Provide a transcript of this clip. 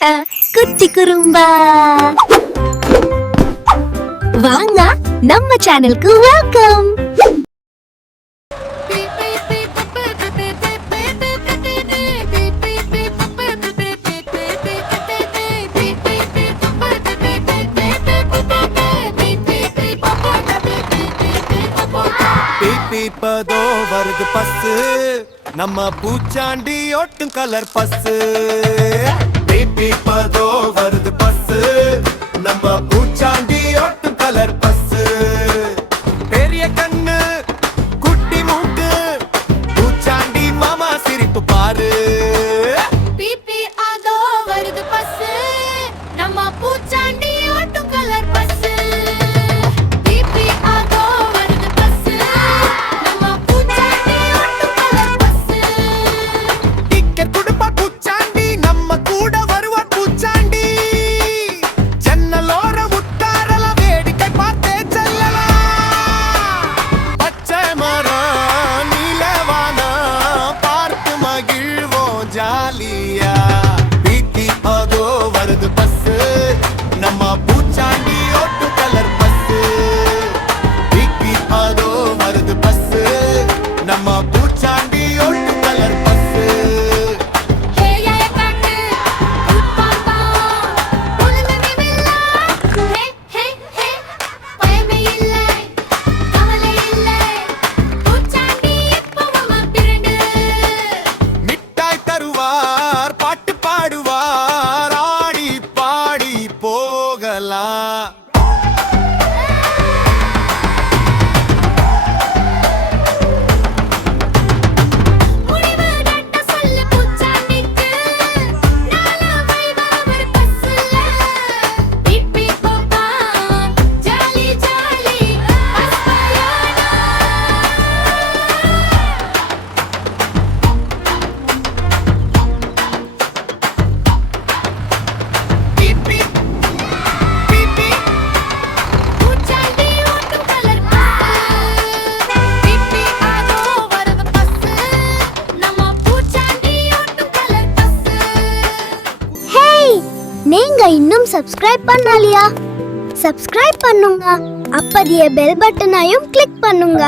குட்டி குறும்பா வாங்க நம்ம சேனலுக்கு வெல்கம். பீப்பதோ வருது பஸ்ஸு, நம்ம பூச்சாண்டி ஒட்டும் கலர் பஸ்ஸு. பீப்பதோ வருது பஸ்ஸு, நம்ம பூச்சாண்டி ஒட்டும் கலர் பஸ்ஸு. பெரிய கண்ணு குட்டி மூக்கு பூச்சாண்டி மாமா சிரிப்பு பாரு. பீப்பி அதோ வருது பஸ்ஸு, நம்ம பூச்சாண்டி ஒட்டும் கலர் பஸ்ஸு. பீப்பி அதோ வருது பஸ்ஸு, நம்ம பூச்சாண்டி ஒட்டும் கலர் பஸ்ஸு. டிக்கெட் கொடுப்பா பூச்சாண்டி, நம்ம கூட வருவா பூச்சாண்டி. ஜன்னலோர உட்காரலாம், வேடிக்கை பார்த்தே செல்லலாம். பச்சை மரம் நீலவானம் பார்த்து மகிழ்வோம் ஜாலியா. பீப்பி அதோ வருது பஸ்ஸு, நம்ம பூச்சாண்டி ஒட்டு கலர் பஸ்ஸு. பீப்பி அதோ வருது பஸ்ஸு, நம்ம பூச்சாண்டி ஒட்டு கலர் பஸ்ஸு. ஹே யா கண்ணு உட்பாப்பா உலகமே வில்லா. ஹே ஹே ஹே பயமே இல்லை, கவலை இல்லை, பூச்சாண்டி எப்பவும் பிறண்டு. மிட்டாய் தருவார், பாட்டு பாடுவார், ஆடி பாடி போகலாம். முடிவு கட்ட சொல்லு பூச்சாண்டிக்கு, நாலு வைவா ஒரு பஸ்ஸுல. பீப்பி போப்பா ஜாலி ஜாலி பஸ் பயணம். பீப்பி பீப்பி பூச்சாண்டி ஓட்டும் கலர் பஸ்ஸு. பீப்பி அதோ வருது பஸ்ஸு, நம்ம பூச்சாண்டி ஓட்டும் கலர் பஸ்ஸு. ஹேய், நீங்க இன்னும் சப்ஸ்கிரைப் பண்ணலையா? சப்ஸ்கிரைப் பண்ணுங்க, அப்பதிய பெல் பட்டனையும் கிளிக் பண்ணுங்க.